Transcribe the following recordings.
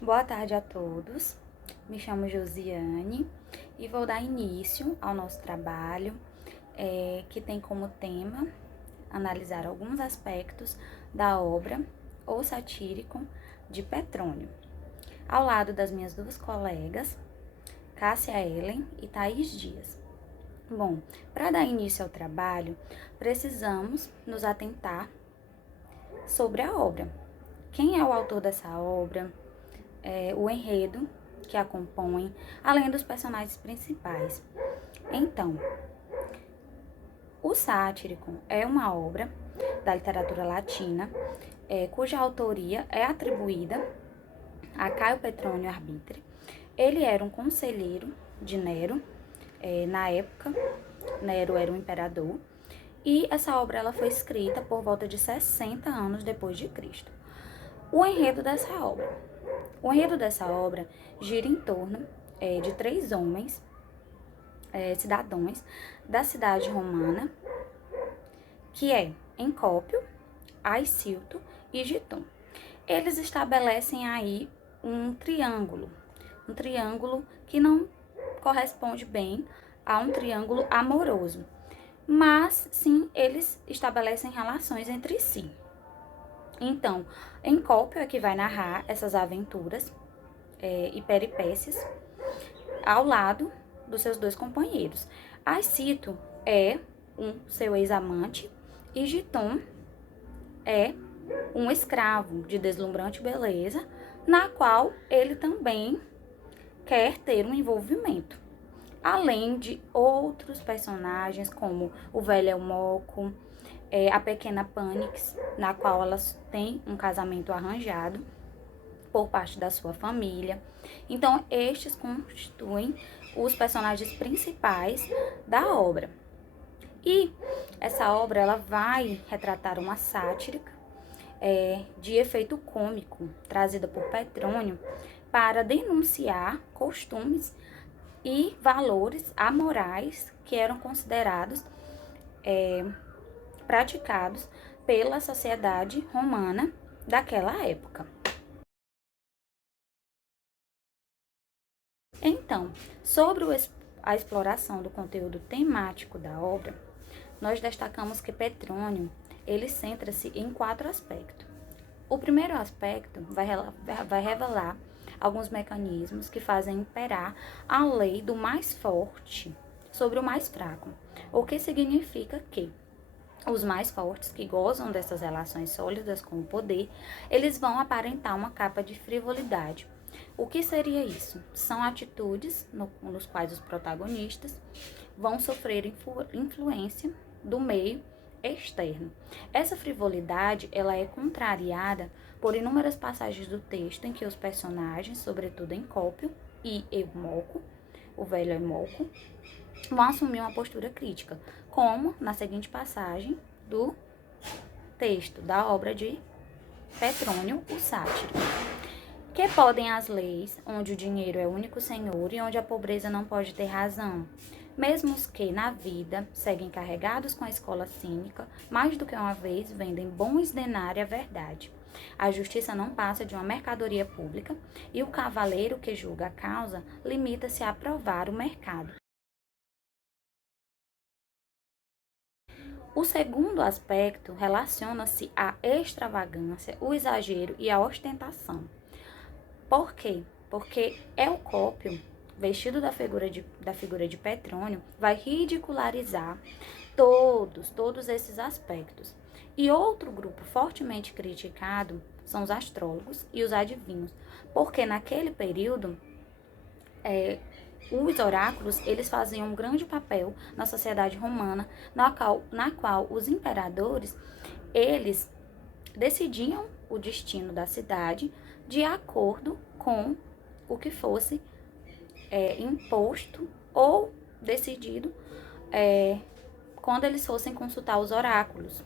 Boa tarde a todos. Me chamo Josiane e vou dar início ao nosso trabalho, que tem como tema analisar alguns aspectos da obra O Satírico de Petrônio, ao lado das minhas duas colegas, Cássia Ellen e Thaís Dias. Bom, para dar início ao trabalho, precisamos nos atentar sobre a obra. Quem é o autor dessa obra? O enredo que a compõe, além dos personagens principais. Então, o Sático é uma obra da literatura latina, cuja autoria é atribuída a Caio Petrônio Arbitre. Ele era um conselheiro de Nero, na época, Nero era um imperador, e essa obra ela foi escrita por volta de 60 anos depois de Cristo. O enredo dessa obra. O enredo dessa obra gira em torno de três homens, cidadãos da cidade romana, que é Encópio, Aicilto e Giton. Eles estabelecem aí um triângulo que não corresponde bem a um triângulo amoroso, mas sim eles estabelecem relações entre si. Então, Encópio é que vai narrar essas aventuras e peripécias ao lado dos seus dois companheiros. Aicito é seu ex-amante e Giton é um escravo de deslumbrante beleza, na qual ele também quer ter um envolvimento. Além de outros personagens, como o velho Eumoco, a pequena Pânix, na qual elas têm um casamento arranjado por parte da sua família. Então, estes constituem os personagens principais da obra. E essa obra ela vai retratar uma sátira de efeito cômico, trazida por Petrônio para denunciar costumes e valores amorais que eram considerados praticados pela sociedade romana daquela época. Então, sobre a exploração do conteúdo temático da obra, nós destacamos que Petrônio ele centra-se em 4 aspectos. O primeiro aspecto vai revelar alguns mecanismos que fazem imperar a lei do mais forte sobre o mais fraco, o que significa que os mais fortes, que gozam dessas relações sólidas com o poder, eles vão aparentar uma capa de frivolidade. O que seria isso? São atitudes nos quais os protagonistas vão sofrer influência do meio externo. Essa frivolidade ela é contrariada por inúmeras passagens do texto em que os personagens, sobretudo Encópio e Eumoco, o velho Eumoco, vão assumir uma postura crítica, como na seguinte passagem do texto da obra de Petrônio, o Sátiro. Que podem as leis, onde o dinheiro é o único senhor e onde a pobreza não pode ter razão, mesmo os que, na vida, seguem carregados com a escola cínica, mais do que uma vez vendem bom esdenário a verdade. A justiça não passa de uma mercadoria pública e o cavaleiro que julga a causa limita-se a provar o mercado. O segundo aspecto relaciona-se à extravagância, o exagero e a ostentação. Por quê? Porque Encópio, vestido da figura de Petrônio, vai ridicularizar todos esses aspectos. E outro grupo fortemente criticado são os astrólogos e os adivinhos, porque naquele período os oráculos eles faziam um grande papel na sociedade romana, na qual os imperadores eles decidiam o destino da cidade de acordo com o que fosse imposto ou decidido quando eles fossem consultar os oráculos.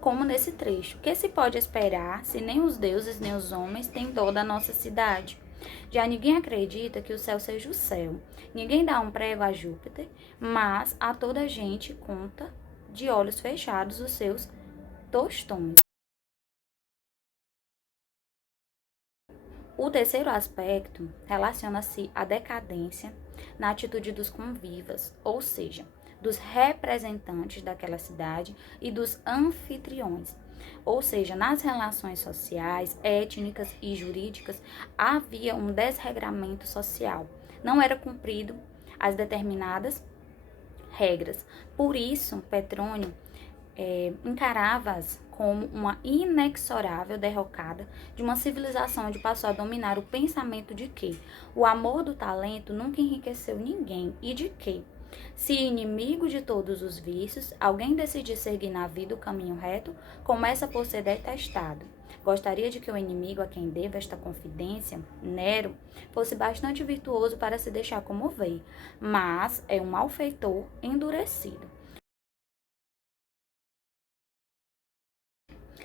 Como nesse trecho, que se pode esperar se nem os deuses nem os homens têm dó da nossa cidade? Já ninguém acredita que o céu seja o céu. Ninguém dá um prego a Júpiter, mas a toda gente conta de olhos fechados os seus tostões. O terceiro aspecto relaciona-se à decadência na atitude dos convivas, ou seja, dos representantes daquela cidade e dos anfitriões. Ou seja, nas relações sociais, étnicas e jurídicas havia um desregramento social. Não era cumprido as determinadas regras. Por isso, Petrônio encarava-as como uma inexorável derrocada de uma civilização onde passou a dominar o pensamento de que o amor do talento nunca enriqueceu ninguém e de que, se inimigo de todos os vícios, alguém decidir seguir na vida o caminho reto, começa por ser detestado. Gostaria de que o inimigo a quem devo esta confidência, Nero, fosse bastante virtuoso para se deixar comover, mas é um malfeitor endurecido.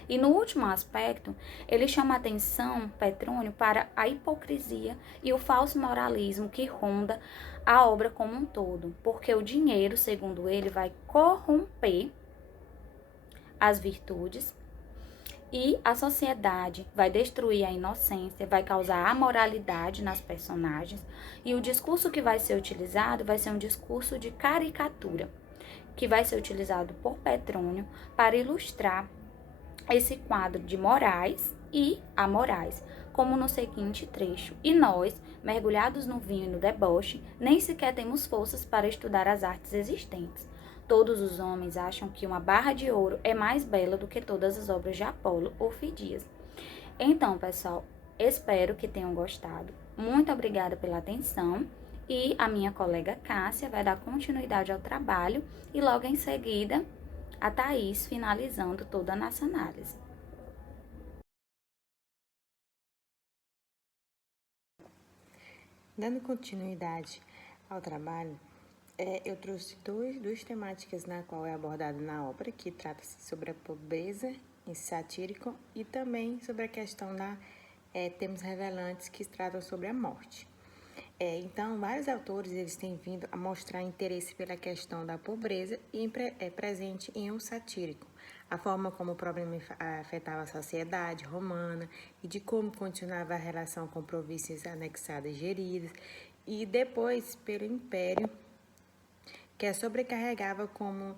E no último aspecto, ele chama a atenção, Petrônio, para a hipocrisia e o falso moralismo que ronda a obra como um todo, porque o dinheiro, segundo ele, vai corromper as virtudes e a sociedade vai destruir a inocência, vai causar amoralidade nas personagens, e o discurso que vai ser utilizado vai ser um discurso de caricatura, que vai ser utilizado por Petrônio para ilustrar esse quadro de morais e amorais, como no seguinte trecho: e nós, mergulhados no vinho e no deboche, nem sequer temos forças para estudar as artes existentes. Todos os homens acham que uma barra de ouro é mais bela do que todas as obras de Apolo ou Fidias. Então, pessoal, espero que tenham gostado. Muito obrigada pela atenção. E a minha colega Cássia vai dar continuidade ao trabalho e logo em seguida a Thaís finalizando toda a nossa análise. Dando continuidade ao trabalho, eu trouxe duas temáticas na qual é abordado na obra, que trata-se sobre a pobreza em satírico e também sobre a questão da temas revelantes que tratam sobre a morte. Então, vários autores eles têm vindo a mostrar interesse pela questão da pobreza e presente em um satírico, a forma como o problema afetava a sociedade romana e de como continuava a relação com províncias anexadas e geridas, e depois pelo Império, que a sobrecarregava como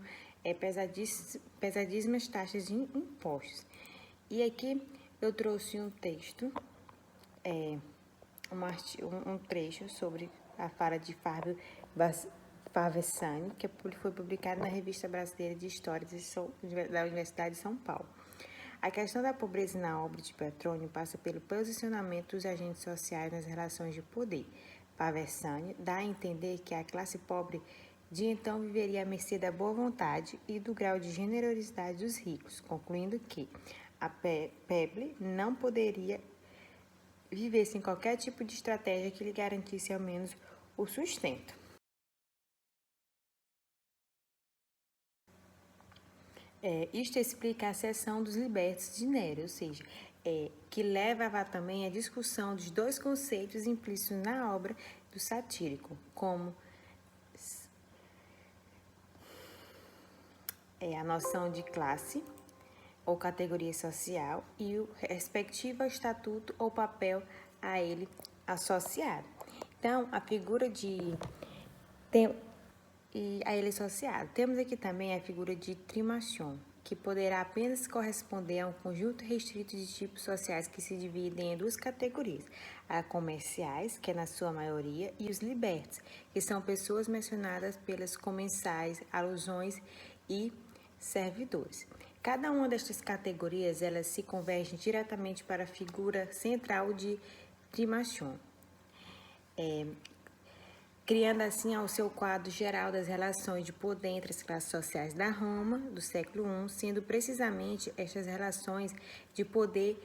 pesadíssimas taxas de impostos. E aqui eu trouxe um texto, um trecho sobre a fala de Fábio Favessani, que foi publicado na Revista Brasileira de História da Universidade de São Paulo. A questão da pobreza na obra de Petrônio passa pelo posicionamento dos agentes sociais nas relações de poder. Favessani dá a entender que a classe pobre de então viveria à mercê da boa vontade e do grau de generosidade dos ricos, concluindo que a plebe não poderia viver sem qualquer tipo de estratégia que lhe garantisse ao menos o sustento. Isto explica a seção dos libertos de Nero, ou seja, que leva também à discussão dos dois conceitos implícitos na obra do satírico, como a noção de classe ou categoria social e o respectivo estatuto ou papel a ele associado. Então, a figura a ele associado. Temos aqui também a figura de trimation, que poderá apenas corresponder a um conjunto restrito de tipos sociais que se dividem em duas categorias: a comerciais, que é na sua maioria, e os libertos, que são pessoas mencionadas pelas comensais, alusões e servidores. Cada uma destas categorias elas se convergem diretamente para a figura central de trimation, criando assim ao seu quadro geral das relações de poder entre as classes sociais da Roma do século I, sendo precisamente estas relações de poder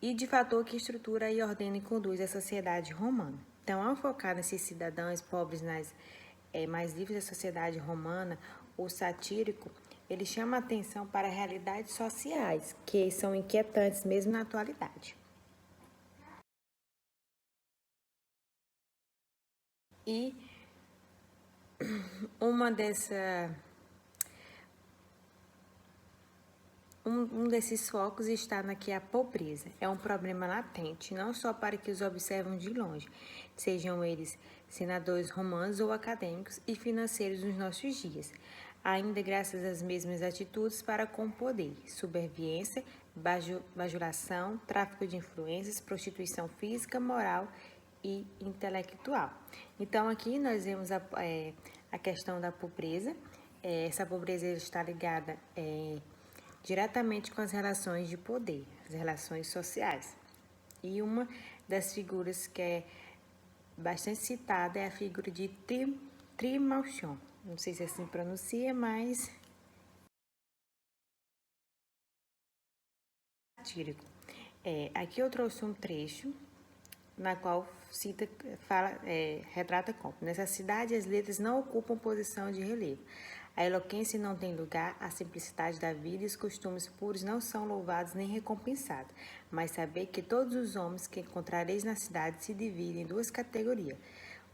e de fator que estrutura e ordena e conduz a sociedade romana. Então, ao focar nesses cidadãos pobres mais livres da sociedade romana, o satírico ele chama a atenção para realidades sociais que são inquietantes mesmo na atualidade. E uma Um desses focos está na que a pobreza é um problema latente, não só para que os observam de longe, sejam eles senadores romanos ou acadêmicos e financeiros nos nossos dias, ainda graças às mesmas atitudes para com o poder, subserviência, bajulação, tráfico de influências, prostituição física, moral e intelectual. Então, aqui nós vemos a questão da pobreza. Essa pobreza está ligada diretamente com as relações de poder, as relações sociais. E uma das figuras que é bastante citada é a figura de Trimalchion. Não sei se assim pronuncia, mas satírico. Aqui eu trouxe um trecho na qual retrata como: nessa cidade as letras não ocupam posição de relevo. A eloquência não tem lugar, a simplicidade da vida e os costumes puros não são louvados nem recompensados. Mas saber que todos os homens que encontrareis na cidade se dividem em duas categorias,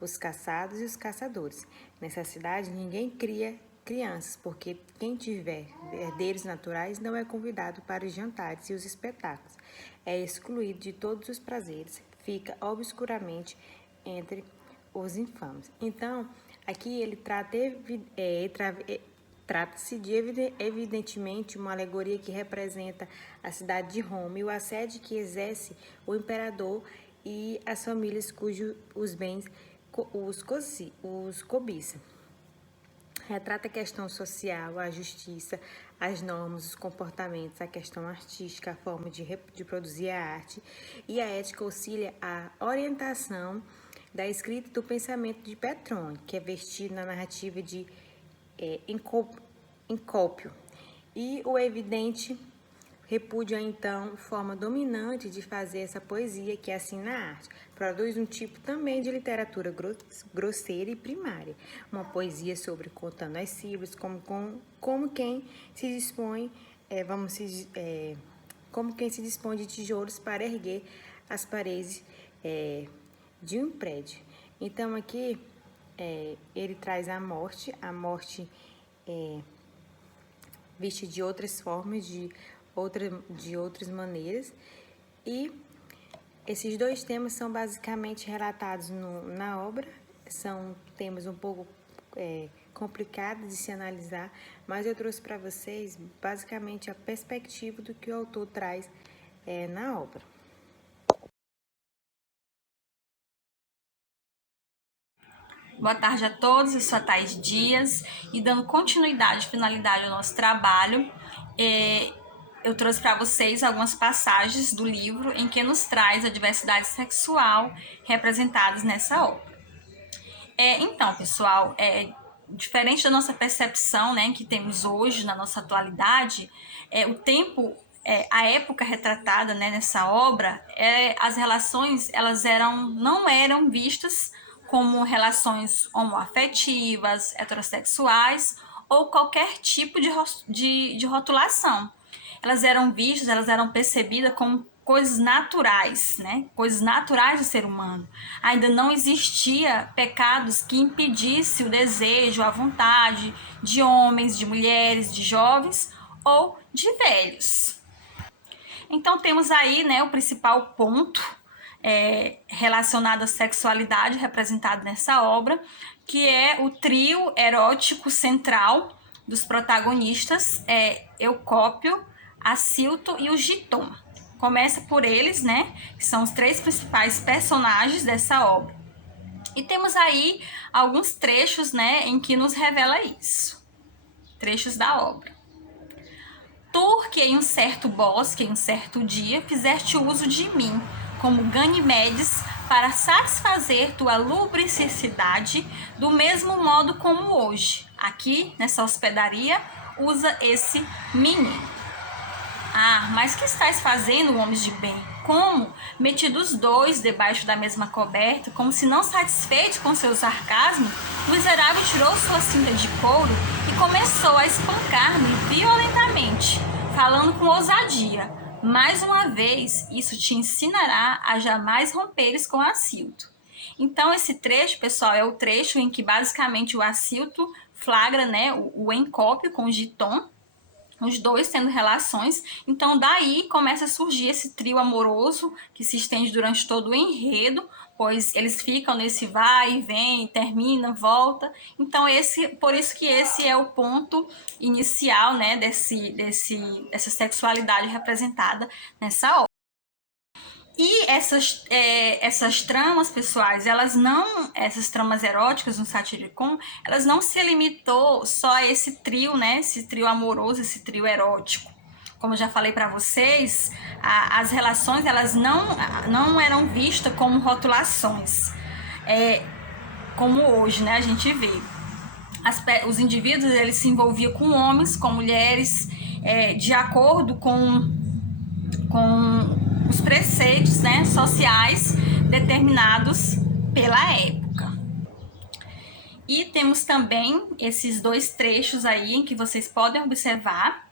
os caçados e os caçadores. Nessa cidade ninguém cria crianças, porque quem tiver herdeiros naturais não é convidado para os jantares e os espetáculos. É excluído de todos os prazeres, fica obscuramente entre os infames. Então, aqui ele trata-se de evidentemente uma alegoria que representa a cidade de Roma e o assédio que exerce o imperador e as famílias cujos os bens os cobiçam. Retrata a questão social, a justiça, as normas, os comportamentos, a questão artística, a forma de produzir a arte, e a ética auxilia a orientação da escrita do pensamento de Petrone, que é vestido na narrativa de Encópio, e o evidente repudia, então, forma dominante de fazer essa poesia, que é assim na arte. Produz um tipo também de literatura grosseira e primária. Uma poesia sobre contando as sílabas, como quem se dispõe, como quem se dispõe de tijolos para erguer as paredes de um prédio. Então, aqui, ele traz a morte vista de outras formas, de outras maneiras, e esses dois temas são basicamente relatados na obra. São temas um pouco complicados de se analisar, mas eu trouxe para vocês basicamente a perspectiva do que o autor traz na obra. Boa tarde a todos, eu sou a Thaís Dias, e dando continuidade e finalidade ao nosso trabalho, eu trouxe para vocês algumas passagens do livro em que nos traz a diversidade sexual representadas nessa obra. Então, pessoal, diferente da nossa percepção, né, que temos hoje na nossa atualidade, o tempo, a época retratada, né, nessa obra, as relações não eram vistas como relações homoafetivas, heterossexuais ou qualquer tipo de rotulação. Elas eram vistas, elas eram percebidas como coisas naturais, né? Coisas naturais do ser humano. Ainda não existia pecados que impedissem o desejo, a vontade de homens, de mulheres, de jovens ou de velhos. Então temos aí, né, o principal ponto relacionado à sexualidade representado nessa obra, que é o trio erótico central dos protagonistas, Eucópio, Acilto e o Giton. Começa por eles, né, que são os três principais personagens dessa obra. E temos aí alguns trechos, né, em que nos revela isso. Trechos da obra. Tu, que em um certo bosque, em um certo dia, fizeste uso de mim, como Ganimedes, para satisfazer tua lubricidade, do mesmo modo como hoje. Aqui, nessa hospedaria, usa esse menino. Ah, mas que estás fazendo, homens de bem? Como? Metidos dois debaixo da mesma coberta, como se não satisfeito com seu sarcasmo, o miserável tirou sua cinta de couro e começou a espancar-me violentamente, falando com ousadia. Mais uma vez, isso te ensinará a jamais romperes com Acilto. Então, esse trecho, pessoal, é o trecho em que basicamente o Acilto flagra, né, o Encópio com o Giton, os dois tendo relações. Então daí começa a surgir esse trio amoroso que se estende durante todo o enredo, pois eles ficam nesse vai e vem, termina, volta. Então por isso que esse é o ponto inicial, né, dessa sexualidade representada nessa obra. E essas tramas pessoais, essas tramas eróticas no Satyricon, elas não se limitou só a esse trio, né? Esse trio amoroso, esse trio erótico. Como eu já falei para vocês, as relações elas não eram vistas como rotulações, como hoje, né? A gente vê. Os indivíduos eles se envolviam com homens, com mulheres, de acordo com os preceitos, né, sociais determinados pela época. E temos também esses dois trechos aí em que vocês podem observar,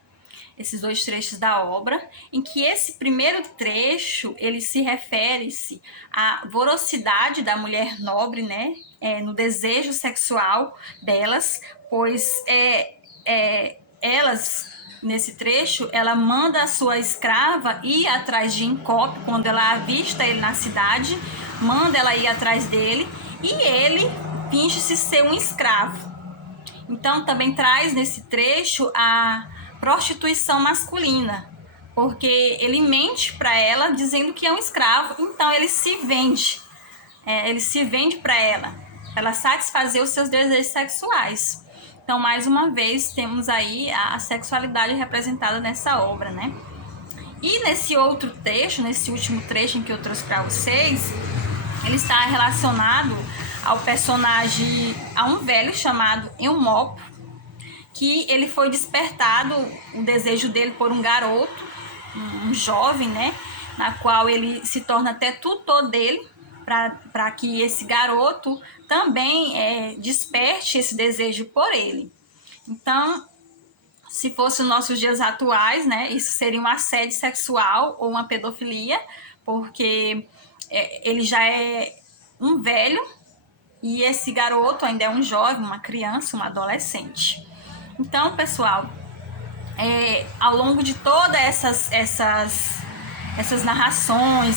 esses dois trechos da obra, em que esse primeiro trecho, ele se refere-se à voracidade da mulher nobre, né, no desejo sexual delas, pois elas, nesse trecho, ela manda a sua escrava ir atrás de Encope, quando ela avista ele na cidade, manda ela ir atrás dele, e ele finge-se ser um escravo. Então também traz nesse trecho a prostituição masculina, porque ele mente para ela dizendo que é um escravo, então ele se vende, para ela satisfazer os seus desejos sexuais. Então, mais uma vez, temos aí a sexualidade representada nessa obra, né? E nesse outro trecho, nesse último trecho em que eu trouxe para vocês, ele está relacionado ao personagem, a um velho chamado Eumopo, que ele foi despertado, o desejo dele por um garoto, um jovem, né? Na qual ele se torna até tutor dele, para que esse garoto também desperte esse desejo por ele. Então, se fosse os nossos dias atuais, né, isso seria um assédio sexual ou uma pedofilia, porque ele já é um velho e esse garoto ainda é um jovem, uma criança, um adolescente. Então, pessoal, ao longo de todas essas narrações,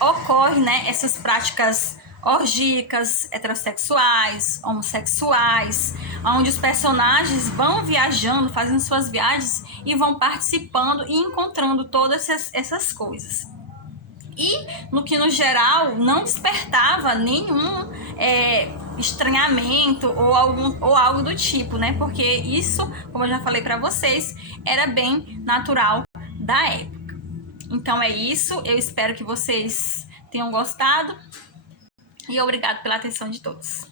ocorre, né, essas práticas orgíacas, heterossexuais, homossexuais, onde os personagens vão viajando, fazendo suas viagens e vão participando e encontrando todas essas coisas. E no que no geral não despertava nenhum estranhamento ou algo do tipo, né? Porque isso, como eu já falei para vocês, era bem natural da época. Então é isso, eu espero que vocês tenham gostado e obrigado pela atenção de todos.